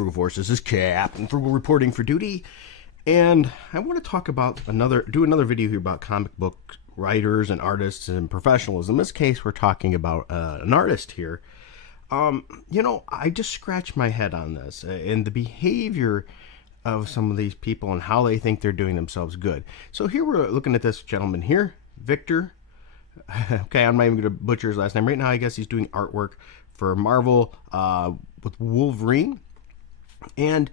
Frugal Force. This is Captain Frugal reporting for duty, and I want to talk about another video here about comic book writers and artists and professionals. In this case, we're talking about an artist here. I just scratched my head on this and the behavior of some of these people and how they think they're doing themselves good. So here we're looking at this gentleman here, Viktor. Okay, I'm not even going to butcher his last name. Right now, I guess he's doing artwork for Marvel with Wolverine. And,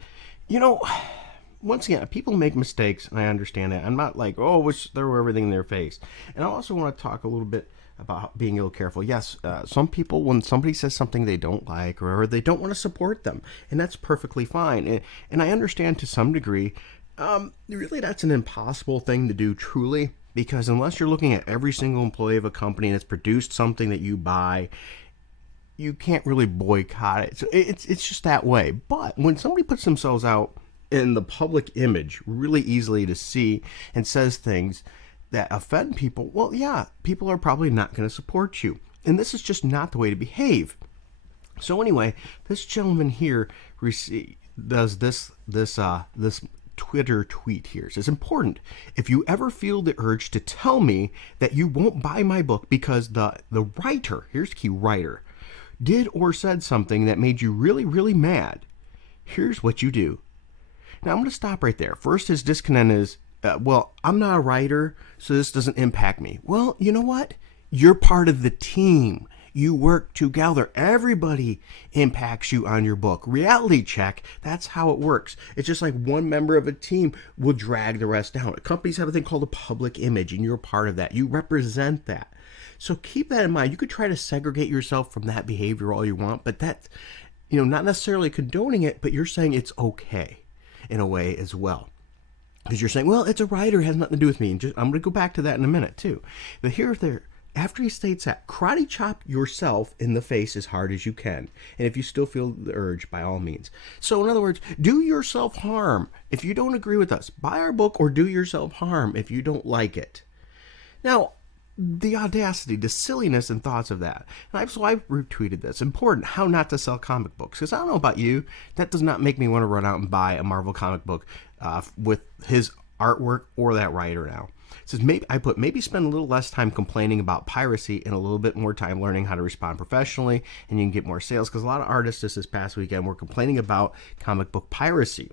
once again, people make mistakes, and I understand that. I'm not like, wish there were everything in their face. And I also want to talk a little bit about being a little careful. Yes, some people, when somebody says something they don't like, or they don't want to support them, and that's perfectly fine. And I understand to some degree, really that's an impossible thing to do, truly, because unless you're looking at every single employee of a company that's produced something that you buy, you can't really boycott it. So it's just that way. But when somebody puts themselves out in the public image really easily to see and says things that offend people, well, yeah, people are probably not going to support you. And this is just not the way to behave. So anyway, this gentleman here does this Twitter tweet here. It says, important, if you ever feel the urge to tell me that you won't buy my book because the writer, here's the key, writer, did or said something that made you really, really mad, here's what you do. Now, I'm going to stop right there. First, his disconnect is, I'm not a writer, so this doesn't impact me. Well, you know what? You're part of the team. You work together. Everybody impacts you on your book. Reality check, that's how it works. It's just like one member of a team will drag the rest down. Companies have a thing called a public image, and you're part of that. You represent that. So keep that in mind. You could try to segregate yourself from that behavior all you want, but that's, not necessarily condoning it, but you're saying it's okay in a way as well. Because you're saying, well, it's a writer, it has nothing to do with me. And I'm going to go back to that in a minute, too. But after he states that, karate chop yourself in the face as hard as you can. And if you still feel the urge, by all means. So in other words, do yourself harm. If you don't agree with us, buy our book or do yourself harm if you don't like it. Now, the audacity, the silliness and thoughts of that. So I retweeted this. Important, how not to sell comic books. Because I don't know about you, that does not make me want to run out and buy a Marvel comic book with his artwork or that writer now. It says, maybe spend a little less time complaining about piracy and a little bit more time learning how to respond professionally, and you can get more sales. Because a lot of artists this past weekend were complaining about comic book piracy.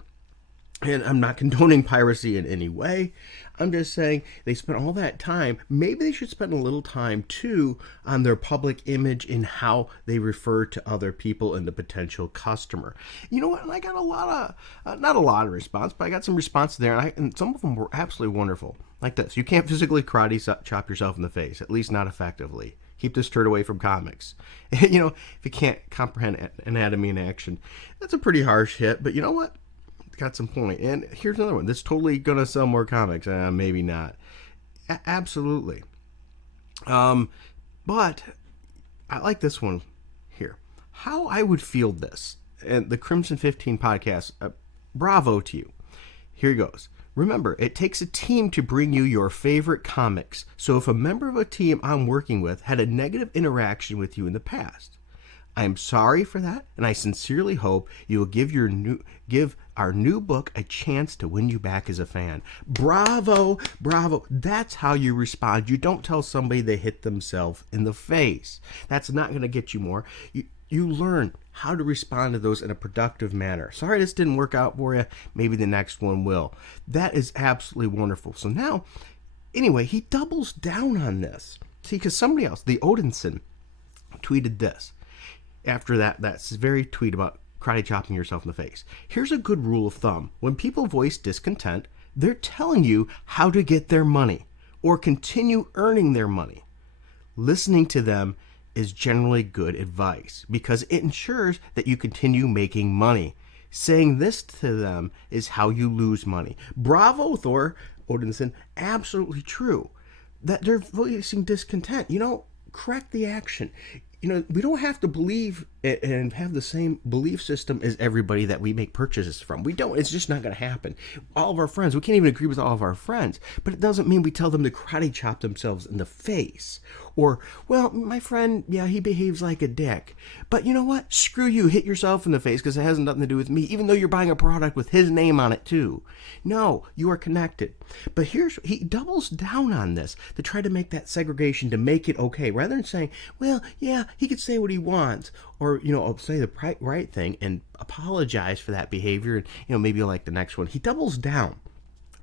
And I'm not condoning piracy in any way. I'm just saying they spent all that time. Maybe they should spend a little time, too, on their public image and how they refer to other people and the potential customer. You know what? And I got a lot of, not a lot of response, but I got some response there. And some of them were absolutely wonderful. Like this. You can't physically karate chop yourself in the face, at least not effectively. Keep this turd away from comics. If you can't comprehend anatomy in action, that's a pretty harsh hit. But you know what? Got some point. And here's another one. That's totally going to sell more comics. Maybe not. Absolutely. But I like this one here. How I would field this. And the Crimson 15 podcast, bravo to you. Here goes. Remember, it takes a team to bring you your favorite comics. So if a member of a team I'm working with had a negative interaction with you in the past, I am sorry for that, and I sincerely hope you will give our new book a chance to win you back as a fan. Bravo, bravo. That's how you respond. You don't tell somebody they hit themselves in the face. That's not going to get you more. You learn how to respond to those in a productive manner. Sorry this didn't work out for you. Maybe the next one will. That is absolutely wonderful. So now, anyway, he doubles down on this. See, because somebody else, the Odinson, tweeted this. After that's very tweet about karate chopping yourself in the face. Here's a good rule of thumb. When people voice discontent, they're telling you how to get their money or continue earning their money. Listening to them is generally good advice because it ensures that you continue making money. Saying this to them is how you lose money. Bravo, Thor Odinson. Absolutely true. That they're voicing discontent. Correct the action. We don't have to believe and have the same belief system as everybody that we make purchases from. We don't. It's just not going to happen. All of our friends, we can't even agree with all of our friends, but it doesn't mean we tell them to karate chop themselves in the face. Or, well, my friend, yeah, he behaves like a dick. But you know what? Screw you. Hit yourself in the face because it has nothing to do with me, even though you're buying a product with his name on it too. No, you are connected. But he doubles down on this to try to make that segregation, to make it okay, rather than saying, well, yeah, he could say what he wants, or, say the right thing and apologize for that behavior, and, maybe you'll like the next one. He doubles down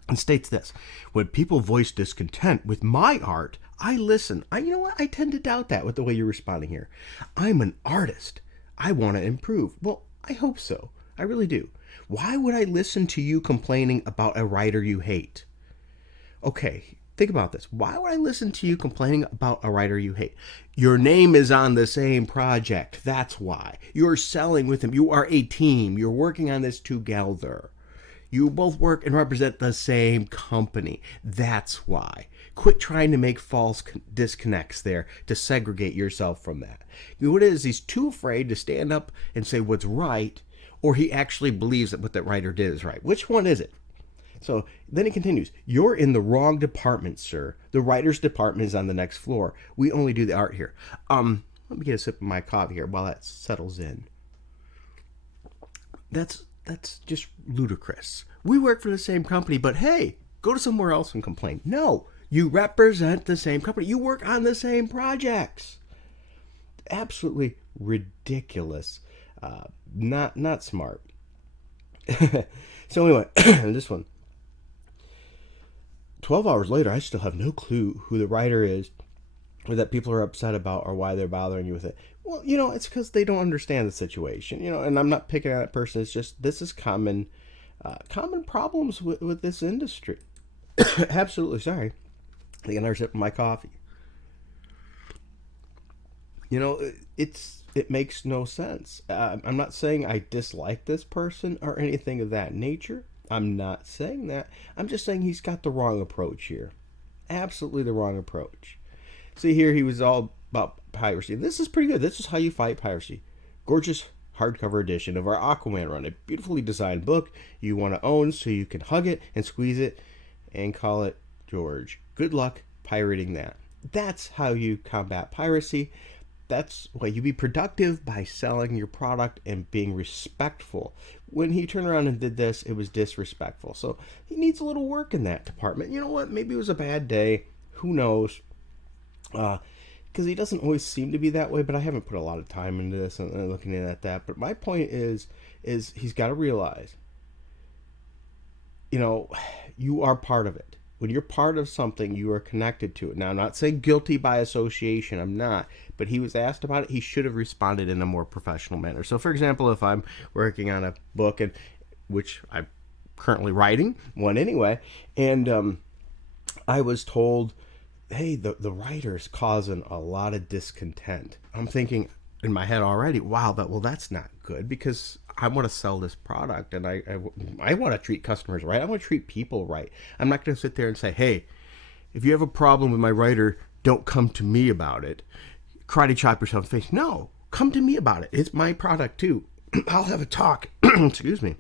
and states this: when people voice discontent with my art, I listen. You know what? I tend to doubt that with the way you're responding here. I'm an artist. I want to improve. Well, I hope so. I really do. Why would I listen to you complaining about a writer you hate? Okay, think about this. Why would I listen to you complaining about a writer you hate? Your name is on the same project. That's why. You're selling with him. You are a team. You're working on this together. You both work and represent the same company. That's why. Quit trying to make false disconnects there to segregate yourself from that. What it is, he's too afraid to stand up and say what's right, or he actually believes that what that writer did is right. Which one is it? So then he continues, you're in the wrong department, sir. The writer's department is on the next floor. We only do the art here. Let me get a sip of my coffee here while that settles in. That's just ludicrous. We work for the same company, but hey, go to somewhere else and complain. No, you represent the same company. You work on the same projects. Absolutely ridiculous. Not smart. So anyway, this one. 12 hours later, I still have no clue who the writer is, or that people are upset about, or why they're bothering you with it. Well, it's because they don't understand the situation, and I'm not picking on that person. It's just, this is common problems with this industry. Absolutely. Sorry. I think another sip of my coffee. It makes no sense. I'm not saying I dislike this person or anything of that nature. I'm not saying that. I'm just saying he's got the wrong approach here. Absolutely the wrong approach. See here, he was all about piracy. This is pretty good. This is how you fight piracy. Gorgeous hardcover edition of our Aquaman run. A beautifully designed book you want to own so you can hug it and squeeze it and call it George. Good luck pirating that. That's how you combat piracy. That's why you be productive by selling your product and being respectful. When he turned around and did this, it was disrespectful. So he needs a little work in that department. You know what? Maybe it was a bad day. Who knows? Because he doesn't always seem to be that way, but I haven't put a lot of time into this and looking at that. But my point is he's got to realize, you are part of it. When you're part of something, you are connected to it. Now, I'm not saying guilty by association. I'm not. But he was asked about it. He should have responded in a more professional manner. So, for example, if I'm working on a book, which I'm currently writing one anyway, and I was told, hey, the writer's causing a lot of discontent. I'm thinking in my head already, wow, that's not good, because I want to sell this product, and I want to treat customers right. I want to treat people right. I'm not going to sit there and say, hey, if you have a problem with my writer, don't come to me about it. Karate chop yourself in the face. No, come to me about it. It's my product too. I'll have a talk. Excuse me.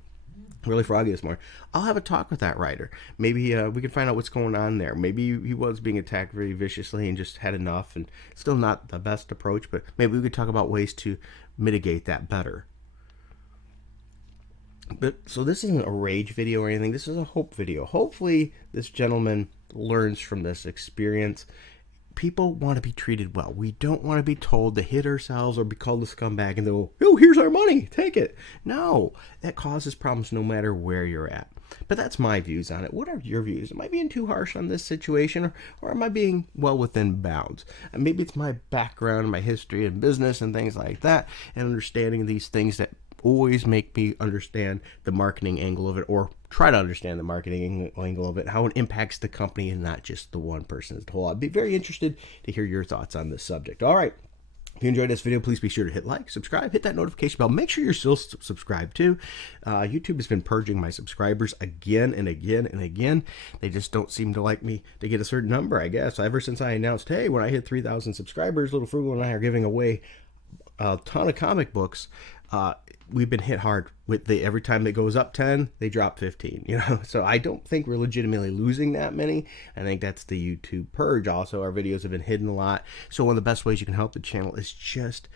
Really froggy this morning. I'll have a talk with that writer. Maybe we can find out what's going on there. Maybe he was being attacked very viciously and just had enough, and still not the best approach, but maybe we could talk about ways to mitigate that better. But so this isn't a rage video or anything. This is a hope video. Hopefully this gentleman learns from this experience. People want to be treated well. We don't want to be told to hit ourselves or be called a scumbag and go, oh, here's our money, take it. No, that causes problems no matter where you're at. But that's my views on it. What are your views? Am I being too harsh on this situation, or am I being well within bounds? And maybe it's my background, my history in business and things like that, and understanding these things that always make me understand the marketing angle of it, or try to understand the marketing angle of it, how it impacts the company and not just the one person as a whole. I'd be very interested to hear your thoughts on this subject. All right. If you enjoyed this video, please be sure to hit like, subscribe, hit that notification bell. Make sure you're still subscribed too. YouTube has been purging my subscribers again and again and again. They just don't seem to like me to get a certain number, I guess. Ever since I announced, hey, when I hit 3,000 subscribers, Little Frugal and I are giving away a ton of comic books, we've been hit hard with every time it goes up 10, they drop 15, So I don't think we're legitimately losing that many. I think that's the YouTube purge. Also, our videos have been hidden a lot. So one of the best ways you can help the channel is just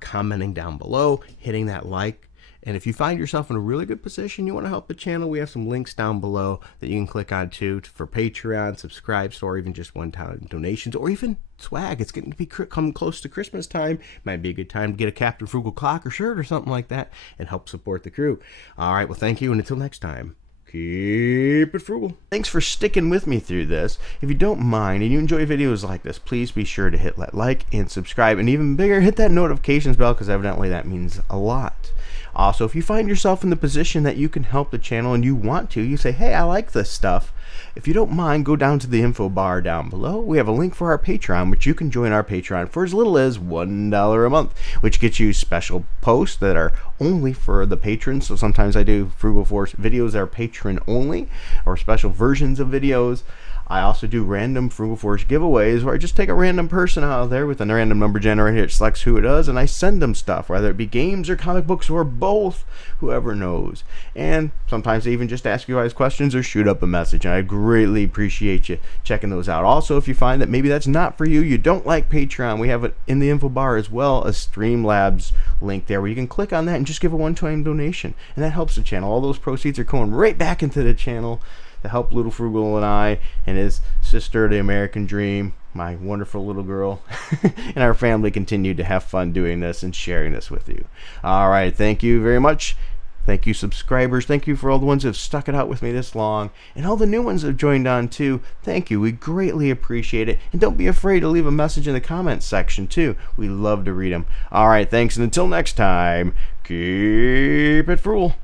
commenting down below, hitting that like. And if you find yourself in a really good position, you want to help the channel, we have some links down below that you can click on too for Patreon, subscribe, or even just one-time donations, or even swag. It's getting to be come close to Christmas time. Might be a good time to get a Captain Frugal clock or shirt or something like that and help support the crew. All right, well, thank you, and until next time, keep it frugal. Thanks for sticking with me through this. If you don't mind and you enjoy videos like this, please be sure to hit that like and subscribe, and even bigger, hit that notifications bell, because evidently that means a lot. Also, if you find yourself in the position that you can help the channel and you want to, you say, hey, I like this stuff. If you don't mind, go down to the info bar down below. We have a link for our Patreon, which you can join our Patreon for as little as $1 a month, which gets you special posts that are only for the patrons. So sometimes I do Frugal Force videos that are patron only, or special versions of videos. I also do random Frugal Force giveaways where I just take a random person out of there with a random number generator. It selects who it is, and I send them stuff, whether it be games or comic books or both, whoever knows. And sometimes I even just ask you guys questions or shoot up a message, and I greatly appreciate you checking those out. Also, if you find that maybe that's not for you, you don't like Patreon, we have it in the info bar as well, a Streamlabs link there where you can click on that and just give a one-time donation, and that helps the channel. All those proceeds are going right back into the channel to help Little Frugal and I and his sister, the American Dream, my wonderful little girl, and our family continue to have fun doing this and sharing this with you. All right, thank you very much. Thank you, subscribers. Thank you for all the ones who have stuck it out with me this long, and all the new ones that have joined on too. Thank you. We greatly appreciate it. And don't be afraid to leave a message in the comments section too. We love to read them. All right, thanks, and until next time, keep it frugal.